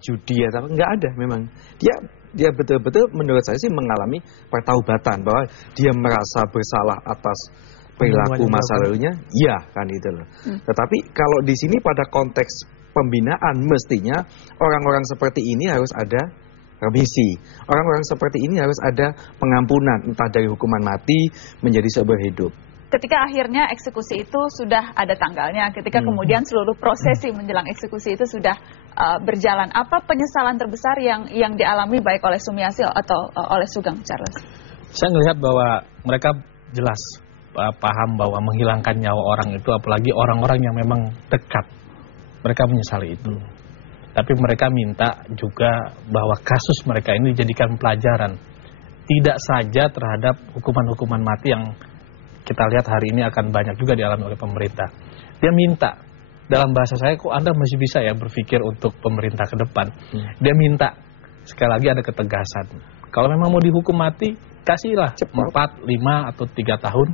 judi atau nggak ada memang. Dia betul-betul menurut saya sih mengalami pertaubatan bahwa dia merasa bersalah atas perilaku masa lalunya, iya kan itu loh. Tetapi kalau di sini pada konteks pembinaan mestinya orang-orang seperti ini harus ada remisi. Orang-orang seperti ini harus ada pengampunan entah dari hukuman mati menjadi seumur hidup. Ketika akhirnya eksekusi itu sudah ada tanggalnya, ketika kemudian seluruh prosesi menjelang eksekusi itu sudah berjalan, apa penyesalan terbesar yang dialami baik oleh Sumiasih atau oleh Sugeng, Charles? Saya melihat bahwa mereka jelas paham bahwa menghilangkan nyawa orang itu, apalagi orang-orang yang memang dekat, mereka menyesali itu. Tapi mereka minta juga bahwa kasus mereka ini dijadikan pelajaran, tidak saja terhadap hukuman-hukuman mati yang kita lihat hari ini akan banyak juga dialami oleh pemerintah. Dia minta, dalam bahasa saya, kok Anda masih bisa ya berpikir untuk pemerintah ke depan. Dia minta, sekali lagi ada ketegasan. Kalau memang mau dihukum mati, kasihlah 4, 5, atau 3 tahun,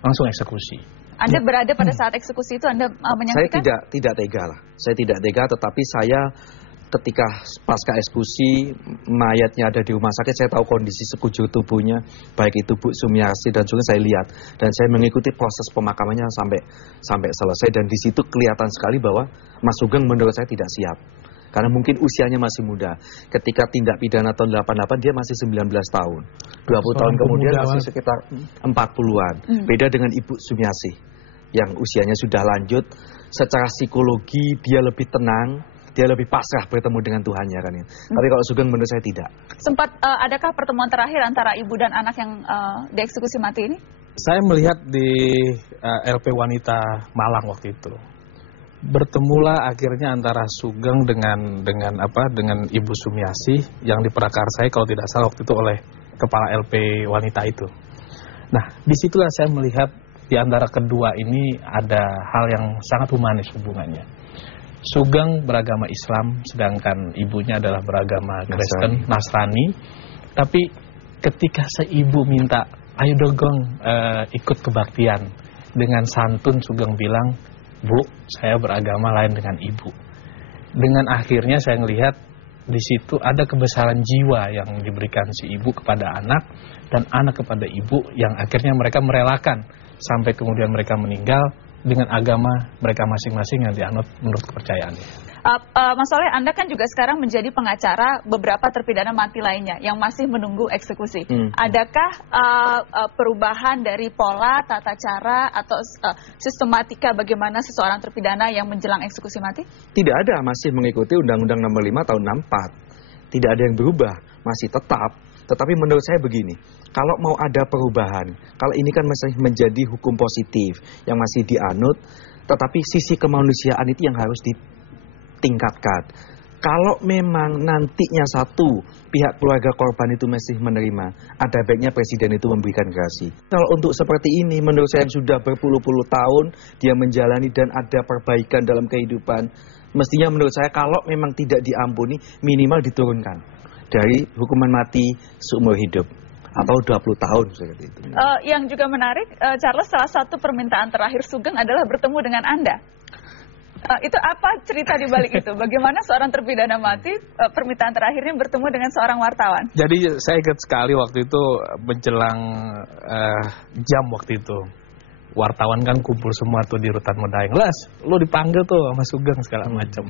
langsung eksekusi. Anda berada pada saat eksekusi itu, Anda menyaksikan? Saya tidak tega lah. Saya tidak tega, tetapi saya ketika pasca eksekusi mayatnya ada di rumah sakit, saya tahu kondisi sekujur tubuhnya, baik itu Bu Sumiasih dan juga saya lihat, dan saya mengikuti proses pemakamannya sampai selesai, dan di situ kelihatan sekali bahwa Mas Sugeng menurut saya tidak siap karena mungkin usianya masih muda. Ketika tindak pidana tahun 88 dia masih 19 tahun, 20 tahun kemudian masih sekitar 40-an. Beda dengan Ibu Sumiasih yang usianya sudah lanjut, secara psikologi dia lebih tenang, dia lebih pasrah bertemu dengan Tuhannya kan ya. Tapi kalau Sugeng menurut saya tidak. Sempat adakah pertemuan terakhir antara ibu dan anak yang dieksekusi mati ini? Saya melihat di LP Wanita Malang waktu itu. Bertemulah akhirnya antara Sugeng dengan Ibu Sumiasih yang diprakarsai kalau tidak salah waktu itu oleh kepala LP Wanita itu. Nah, disitulah saya melihat di antara kedua ini ada hal yang sangat humanis hubungannya. Sugeng beragama Islam, sedangkan ibunya adalah beragama Kristen, Nasrani. Tapi ketika seibu minta, ayo dong ikut kebaktian, dengan santun Sugeng bilang, Bu, saya beragama lain dengan ibu. Dengan akhirnya saya melihat di situ ada kebesaran jiwa yang diberikan si ibu kepada anak, dan anak kepada ibu, yang akhirnya mereka merelakan sampai kemudian mereka meninggal dengan agama mereka masing-masing yang dianut menurut kepercayaannya. Mas Soleh, Anda kan juga sekarang menjadi pengacara beberapa terpidana mati lainnya yang masih menunggu eksekusi. Adakah perubahan dari pola, tata cara, atau sistematika bagaimana seseorang terpidana yang menjelang eksekusi mati? Tidak ada, masih mengikuti Undang-Undang Nomor 5 Tahun 64. Tidak ada yang berubah, masih tetap. Tetapi menurut saya begini, kalau mau ada perubahan, kalau ini kan masih menjadi hukum positif yang masih dianut, tetapi sisi kemanusiaan itu yang harus ditingkatkan. Kalau memang nantinya satu pihak keluarga korban itu masih menerima, ada baiknya presiden itu memberikan gerasi. Kalau untuk seperti ini, menurut saya sudah berpuluh-puluh tahun dia menjalani dan ada perbaikan dalam kehidupan, mestinya menurut saya kalau memang tidak diampuni, minimal diturunkan dari hukuman mati seumur hidup atau 20 tahun seperti itu. Yang juga menarik, Charles, salah satu permintaan terakhir Sugeng adalah bertemu dengan Anda. Itu apa cerita di balik itu? Bagaimana seorang terpidana mati permintaan terakhirnya bertemu dengan seorang wartawan? Jadi saya ingat sekali waktu itu menjelang jam waktu itu. Wartawan kan kumpul semua tuh di Rutan Medaeng. Las, lo dipanggil tuh sama Sugeng segala macam.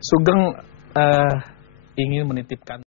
Sugeng ingin menitipkan